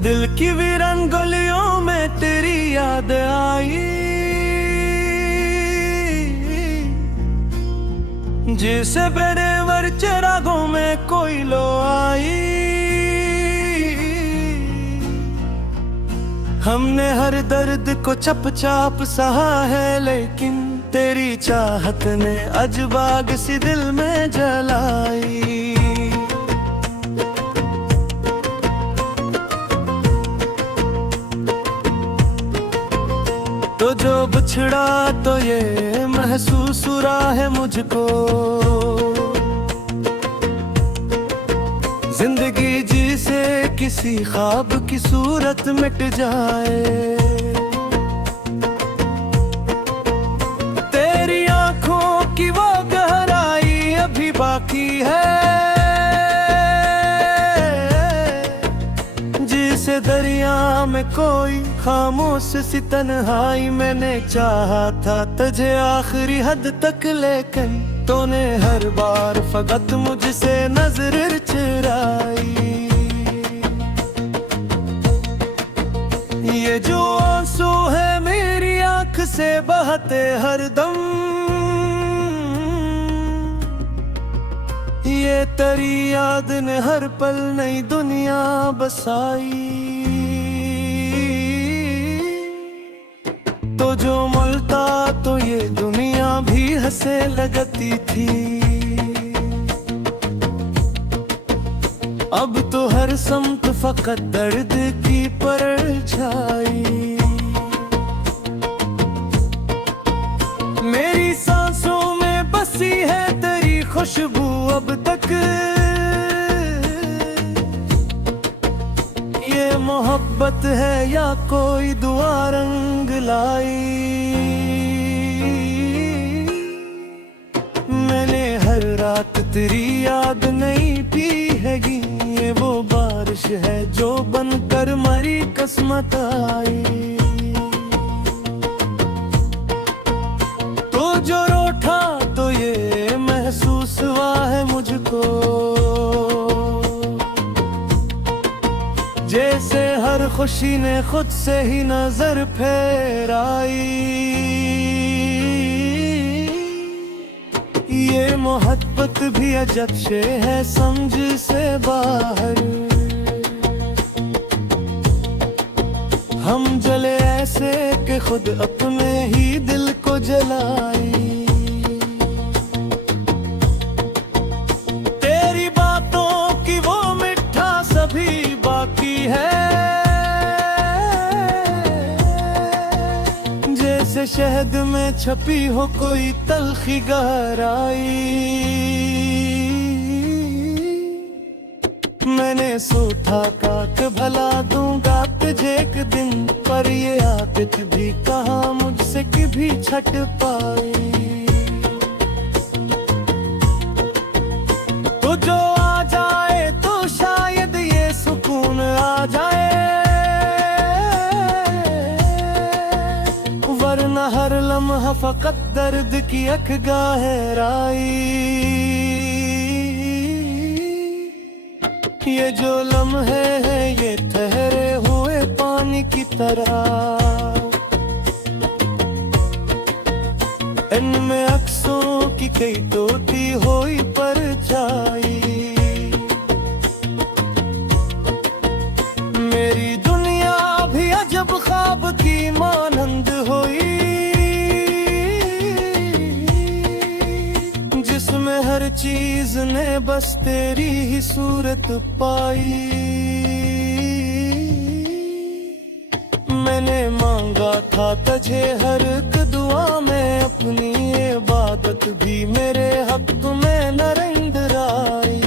दिल की वीरान गलियों में तेरी याद आई, जिसे बेरेवर चिरागों में कोई लो आई। हमने हर दर्द को चपचाप सहा है, लेकिन तेरी चाहत ने अजब आग सी दिल में जलाई। तो जो बिछड़ा तो ये महसूस हो रहा है मुझको, जिंदगी जिसे किसी ख्वाब की सूरत मिट जाए। तेरी आंखों की वो गहराई अभी बाकी है, जिसे दरिया में कोई खामोश सी तन्हाई। मैंने चाहा था तुझे आखिरी हद तक, लेकिन तूने हर बार फकत मुझसे नजर चुराई। ये जो आंसू है मेरी आंख से बहते हर दम, ये तेरी याद ने हर पल नई दुनिया बसाई। तो जो मुल्ता तो ये दुनिया भी हंसे लगती थी, अब तो हर समत फकत दर्द की परछाई। मेरी सांसों में बसी है तेरी खुशबू अब तक, ये मोहब्बत है या कोई दुआ रंग लाई। मैंने हर रात तेरी याद नहीं पी हैगी, ये वो बारिश है जो बनकर मरी किस्मत आई। तो जो रूठा तो ये महसूस हुआ है मुझको, जैसे हर खुशी ने खुद से ही नजर फेराई। ये मोहब्बत भी अजब से है समझ से बाहर, हम जले ऐसे कि खुद अपने ही दिल को जलाई। तेरी बातों की वो मिठास अभी बाकी है, जैसे शहद में छपी हो कोई तल्खी गहराई। मैंने सोचा था कि भला दूंगा तुझे एक दिन, पर ये आदत भी कहाँ मुझसे कभी छट पाई। तो जो आ जाए तो शायद ये सुकून आ जाए, वरना हर लम्हा फकत दर्द की एक गहराई। ये जो लम्हे हैं ये ठहरे हुए पानी की तरह, इनमें अक्सों की कई टूटी हुई परछाई। मेरी दुनिया भी अजब ख्वाब की मानंद हुई, जिसमें हर चीज ने बस तेरी ही सूरत पाई। मैंने मांगा था तुझे हर एक दुआ में, अपनी इबादत भी मेरे हक में न रंगराई।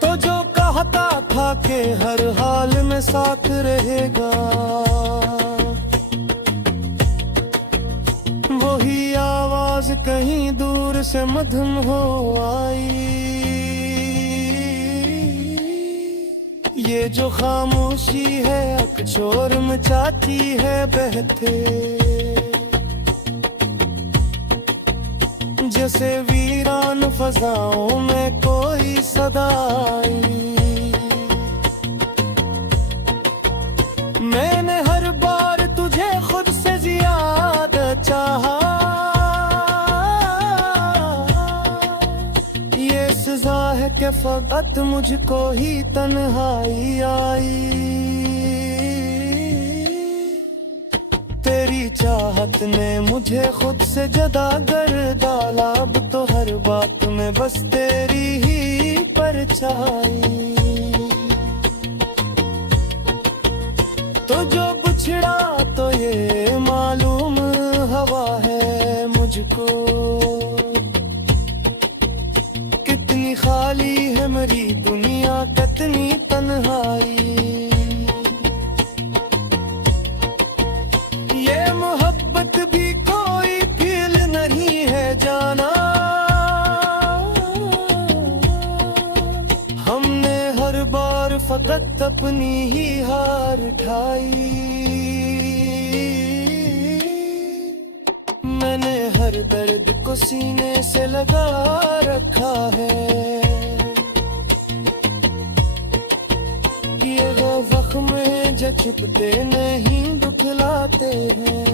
तो जो कहता था कि हर हाल में साथ रहेगा, वही आवाज कहीं दूर से मधुम हो आई। ये जो खामोशी है अकचोर मचाती है बहते, जैसे वीरान फजाओं में कोई सदाई। मैंने हर बार तुझे खुद से ज्यादा चाहा, ये सजा है कि फकत मुझको ही तन्हाई आई। तेरी चाहत ने मुझे खुद से जुदा कर डाला, अब तो हर बात में बस तेरी ही परछाई। तो जो बिछड़ा तो ये मालूम हवा है मुझको, कितनी खाली है मेरी दुनिया, कितनी तन्हाई। ये मोहब्बत भी कोई फील नहीं है जाना, हमने हर बार फकत अपनी ही हार ठाई। मैंने हर दर्द को सीने से लगा रखा है, ये वो जख्म है जो छिपते नहीं दुखलाते हैं।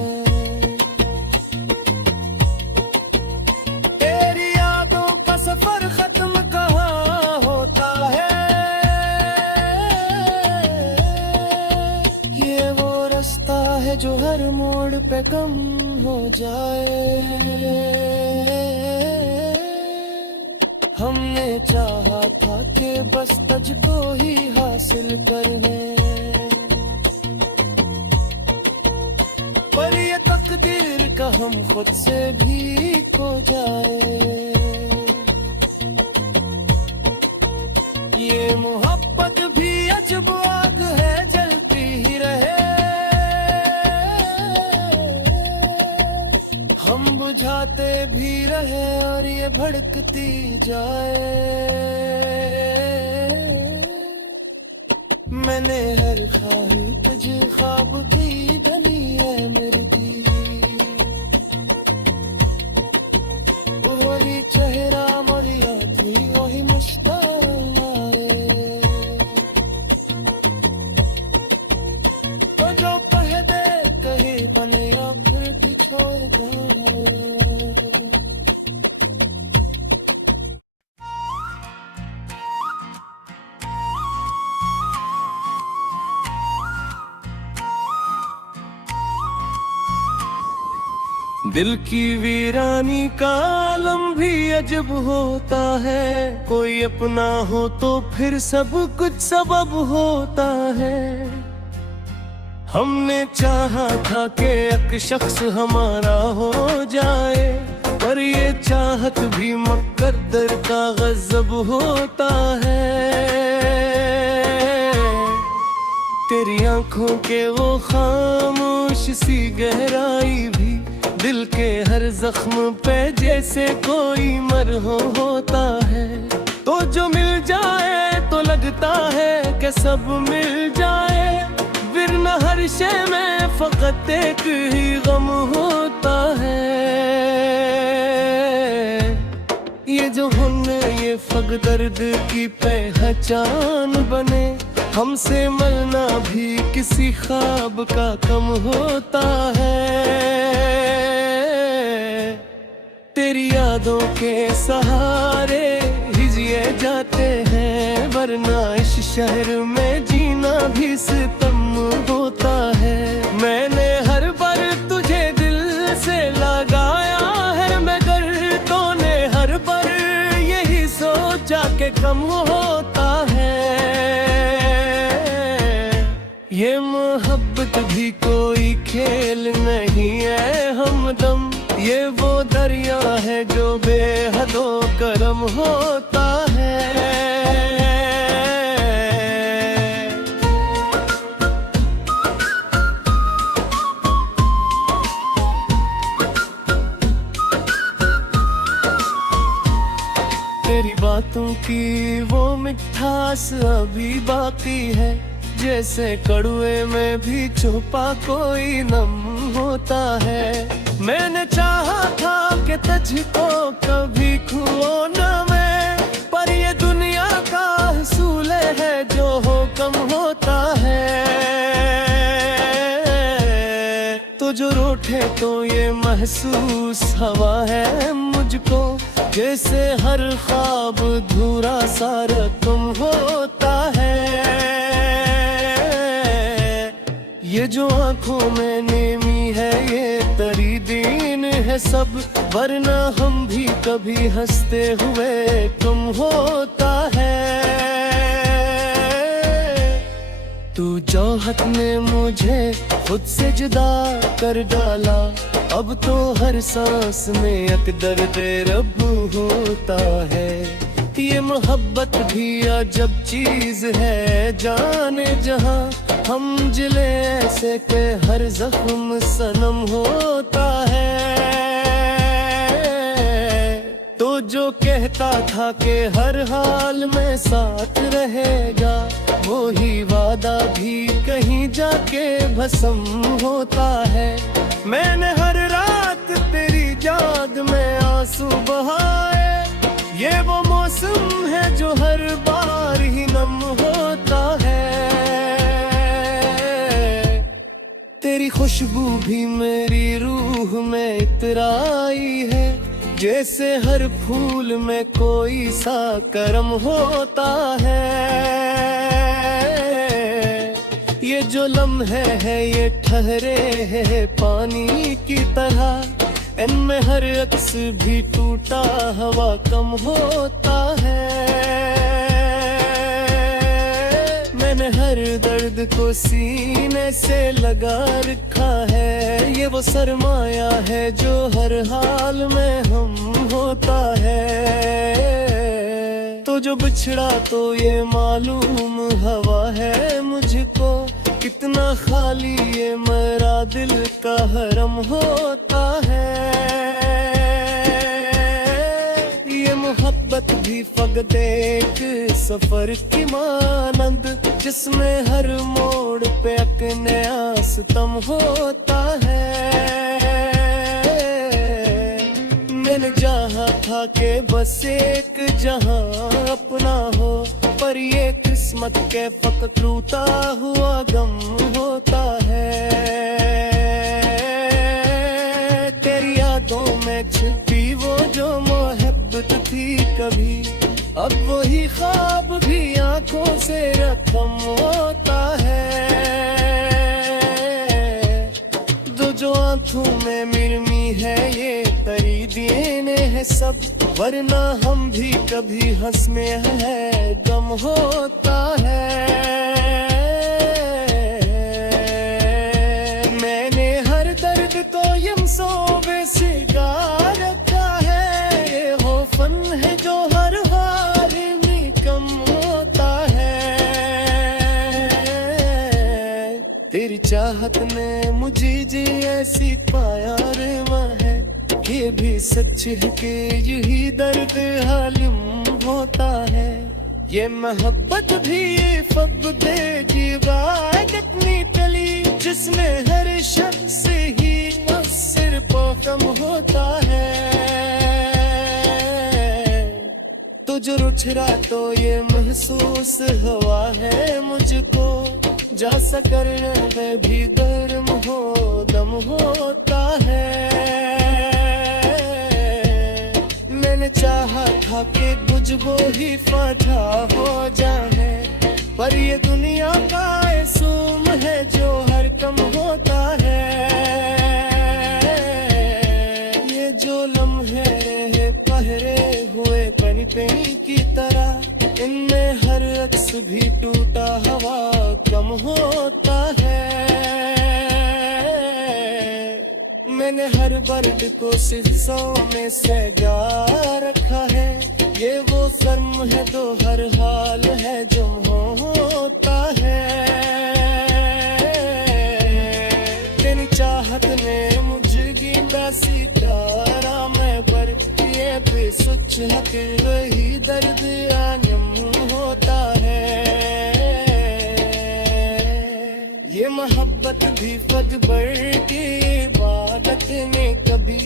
तेरी यादों का सफर खत्म कहाँ होता है, ये वो रास्ता है जो हर मोड़ पे कम हो जाए। हमने चाहा था कि बस तुझको ही हासिल करने, पर ये तकदीर का हम खुद से भी खो जाए। ये मोहब्बत भी अजब आग है जलती ही रहे, हम बुझाते भी रहे और ये भड़कती जाए। मैंने हर ख्वाहिश तुझे ख्वाब की बनी है मेरी दी, वही चेहरा मोरिया थी वही मुस्कुराए। तो जो कह दे कहीं बने या फिर छोड़ गए। दिल की वीरानी का आलम भी अजब होता है, कोई अपना हो तो फिर सब कुछ सबब होता है। हमने चाहा था कि एक शख्स हमारा हो जाए, पर ये चाहत भी मुकद्दर का गजब होता है। तेरी आंखों के वो खामोश सी गहराई भी दिल के हर जख्म पे जैसे कोई मरहम होता है। तो जो मिल जाए तो लगता है कि सब मिल जाए, वरना हर शय में फकत एक ही गम होता है। ये जो हमने ये फक दर्द की पहचान बने, हमसे मिलना भी किसी ख्वाब का कम होता है। तेरी यादों के सहारे ही जिए जाते हैं, वरना इस शहर में जीना भी सितम होता है। मैंने हर बार तुझे दिल से लगाया है, मगर तूने हर बार यही सोचा कि कम होता है। ये मोहब्बत भी कोई खेल नहीं है हमदम, ये वो दरिया है जो बेहदो करम होता है। तेरी बातों की वो मिठास अभी बाकी है, जैसे कड़ुए में भी छुपा कोई नम होता है। मैंने चाहा था कि तुझको कभी खो न मैं, पर ये दुनिया उठे तो ये महसूस हवा है मुझको, जैसे हर ख्वाब धूरा सा रकम होता है। ये जो आंखों में नेमी है ये तरी दीन है सब, वरना हम भी कभी हंसते हुए तुम होता है। तू जोहत ने मुझे खुद से जुदा कर डाला, अब तो हर सांस में एक दर्द रब होता है। ये मोहब्बत भी अजब चीज है जाने जहां, हम जिले ऐसे के हर जख्म सनम होता है। तो जो कहता था कि हर हाल में साथ रहेगा, वो ही वादा भी कहीं जाके भस्म होता है। मैंने हर रात तेरी याद में आंसू बहाए, ये वो मौसम है जो हर बार ही नम होता है। तेरी खुशबू भी मेरी रूह में इतराई है, जैसे हर फूल में कोई सा करम होता है। ये जो लम्हे है ये ठहरे है पानी की तरह, इनमें हर अक्स भी टूटा हवा कम होता है। मैंने हर दर्द को सीने से लगा रखा है, ये वो सरमाया है जो हर हाल में हम होता है। तो जो बिछड़ा तो ये मालूम हवा है मुझको, कितना खाली ये मेरा दिल का हरम होता है। ये मोहब्बत भी फकत एक सफर की मानंद, जिसमें हर मोड़ पे एक नया सितम होता है। मैंने चाहा था कि बस एक जहां अपना हो, पर ये किस्मत के फकत टूटा हुआ गम होता है। तेरी यादों में छिपी वो जो मोहब्बत थी कभी, अब वही ख्वाब भी आंखों से रकम होता है। जो आंखों में मिर्मी है ये तरी देने है सब, वरना हम भी कभी हंस में है गम होता है। मैंने हर दर्द को यमसोबे से गा रखा है, ये हो फन है जो हर हाल में कम होता है। तेरी चाहत ने मुझे जी ऐसी पाया रे है, ये भी सच है कि यही दर्द हालिम होता है। ये मोहब्बत भी ये फब देगी इतनी तली, जिसमें हर शख्स ही सिर पोकम होता है। तो जो रुझ रहा तो ये महसूस हुआ है मुझको, जा सकर में भी गर्म हो दम होता है। मैंने चाहा था कि बुझबो ही फाटा हो जाए, पर ये दुनिया का ऐसूम है जो हर कम होता है। ये जो लम्हे रहे पहरे हुए पनपे की तरह, इनमें हर अक्स भी टूटा हवा कम होता है। मैंने हर बर्द को सिलसिलों में सजा रखा है, ये वो शर्म है दो हर हाल है जो होता है। तेरी चाहत ने मुझे गिंदा सितारा में भर ये बेसुच हक वही दर्द आनम होता है। ये मोहब्बत भी फद बढ़ की इबादत में कभी,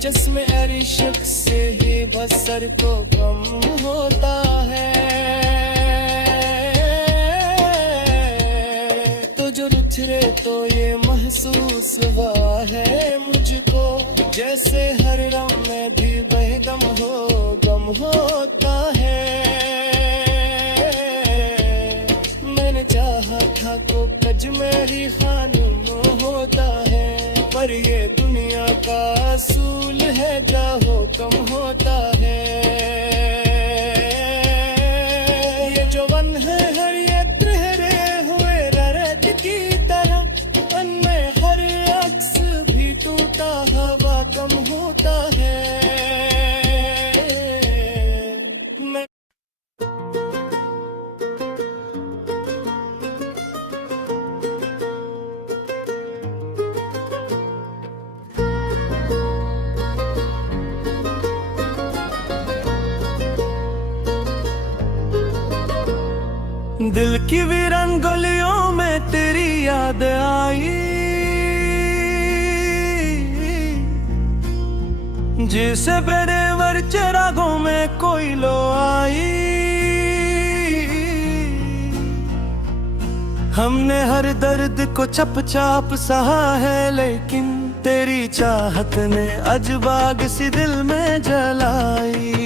जिसमें अरिशक से ही बसर को कम होता है। तो जो रुझरे तो ये महसूस हुआ है जैसे हर रम में भी बेगम हो गम होता है। मैंने चाहा था को कज मेरी खानुम होता है, पर ये दुनिया का असूल है जाहो कम होता है। ये जो वन है हर ये त्रिहरे हुए ररद की तरह, उनमें हर अक्स भी टूटा हवा कम होता है। दिल की वीरान गलियों में तेरी याद आई, जिसे बेरेवर चिरागों में कोई लो आई। हमने हर दर्द को चप चाप सहा है, लेकिन तेरी चाहत ने अजब आग सी दिल में जलाई।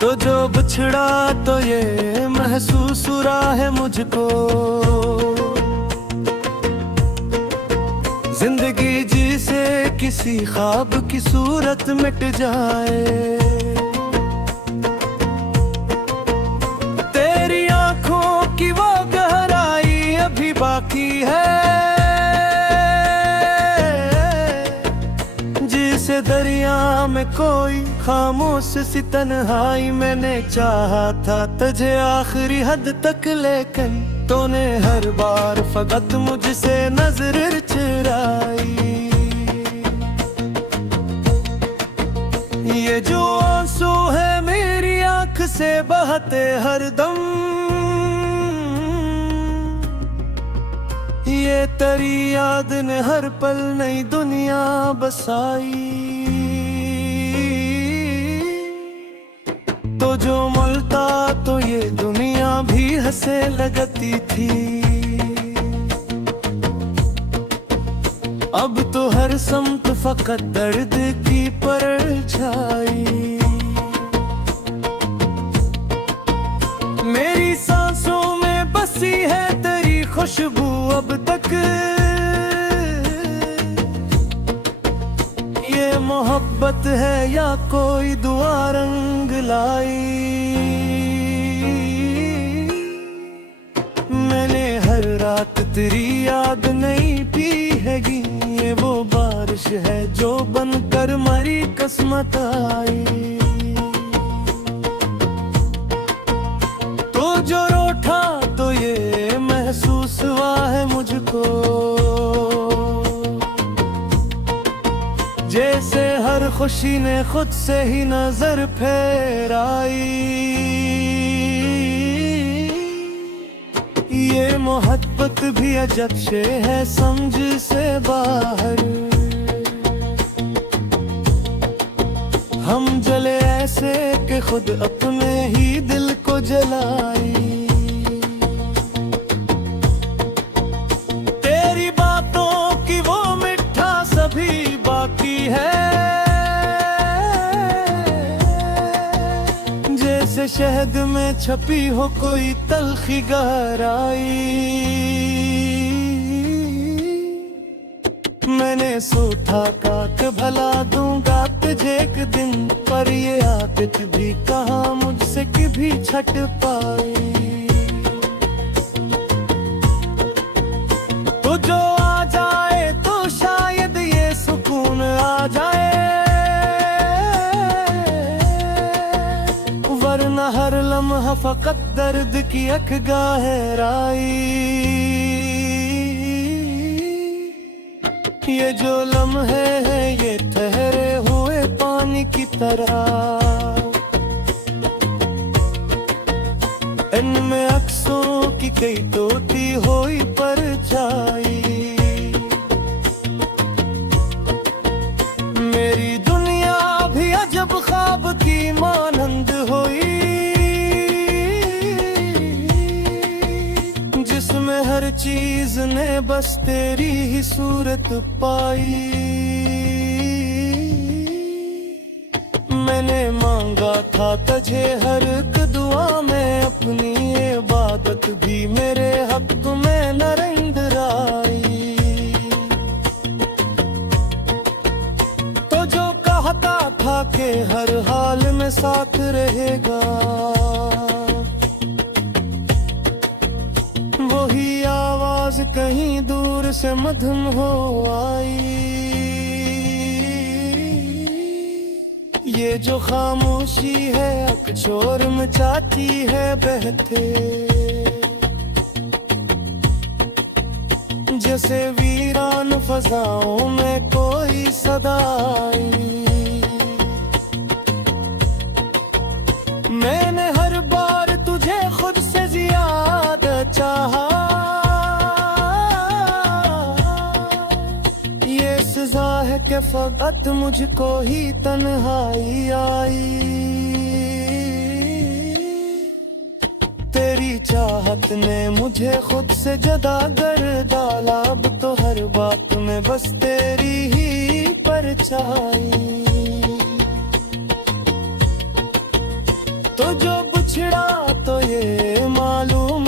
तो जो बिछड़ा तो ये महसूस हो रहा है मुझको, जिंदगी जिसे किसी ख्वाब की सूरत मिट जाए। तेरी आंखों की वो गहराई अभी बाकी है, जिसे दरिया में कोई खामोश सी तन्हाई। मैंने चाहा था तुझे आखिरी हद तक, लेकिन तूने हर बार फकत मुझसे नजर चुराई। ये जो आंसू है मेरी आंख से बहते हर दम, ये तेरी याद ने हर पल नई दुनिया बसाई। तो जो मुल्ता तो ये दुनिया भी हंसे लगती थी, अब तो हर समत फकत दर्द की परछाई। मेरी सांसों में बसी है तेरी खुशबू अब तक, ये मोहब्बत है या कोई दुआ रंग लाई। मैंने हर रात तेरी याद नहीं पी हैगी, ये वो बारिश है जो बनकर मरी किस्मत आई। तो जो रोठा तो ये महसूस हुआ है मुझको, जैसे हर खुशी ने खुद से ही नजर फेराई। ये मोहब्बत भी अजब से है समझ से बाहर, हम जले ऐसे कि खुद अपने ही दिल को जलाई। तेरी बातों की वो मिठास सभी बाकी है, जैसे शहद में छपी हो कोई तल्खी गहराई। मैंने सोचा का भला दूंगा तुझे एक दिन, पर ये आदत भी कहाँ मुझसे कभी छट पाई। तो जो आ जाए तो शायद ये सुकून आ जाए, वरना हर लम्हा फकत दर्द की अख गहराई। ये जो लम्हे हैं ये ठहरे हुए पानी की तरह, इनमें अक्सों की कई टूटी हुई परछाई। मेरी दुनिया भी अजब ख्वाब की मानंद हुई, बस तेरी ही सूरत पाई। मैंने मांगा था तुझे हर एक दुआ में, अपनी इबादत भी मेरे हक में न रंगराई। तो जो कहता था कि हर हाल में साथ रहेगा, वही आवाज कहीं दूर से मधुम हो आई। ये जो खामोशी है अकशोर मचाती है बहते, जैसे वीरान फजाओं में कोई सदा आई। मैंने हर बार तुझे खुद से ज्यादा चाहा, ये सजा है कि फकत मुझको ही तन्हाई आई। तेरी चाहत ने मुझे खुद से जुदा कर डाला, अब तो हर बात में बस तेरी ही परछाई। तो जो बिछड़ा तो ये मालूम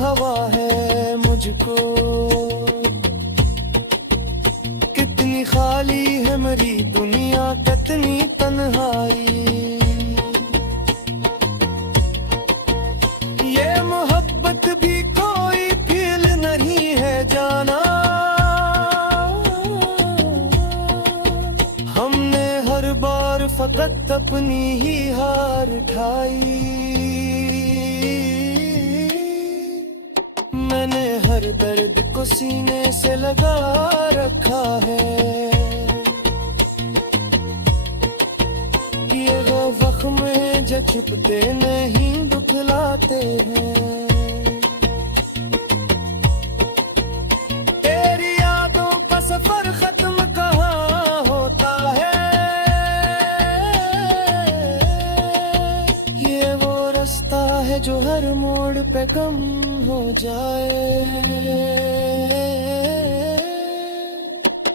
हवा है मुझको, कितनी खाली है मेरी दुनिया, कितनी तन्हाई। ये मोहब्बत भी कोई फील नहीं है जाना, हमने हर बार फकत अपनी ही हार ठाई। मैंने हर दर्द को सीने से लगा रखा है, ये वो जख्म है जो छिपते नहीं दुखलाते हैं। तेरी यादों का सफर खत्म कहाँ होता है, ये वो रास्ता है जो हर मोड़ पे कम हो जाए।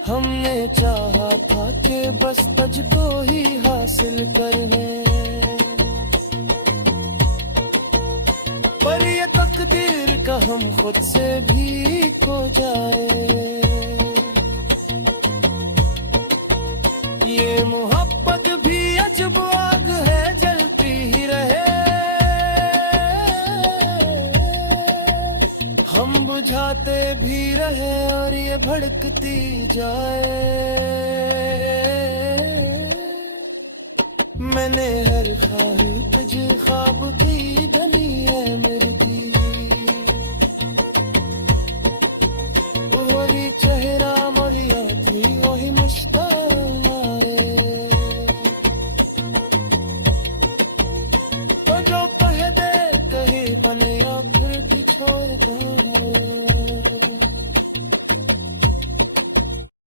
हमने चाहा था कि बस तुझको ही हासिल करने, पर ये तकदीर का हम खुद से भी खो जाए। ये मोहब्बत भी अजब आग है, जलती ही रहे, हम बुझाते भी रहे और ये भड़कती जाए। मैंने हर ख्वाहिश ख्वाब की बनी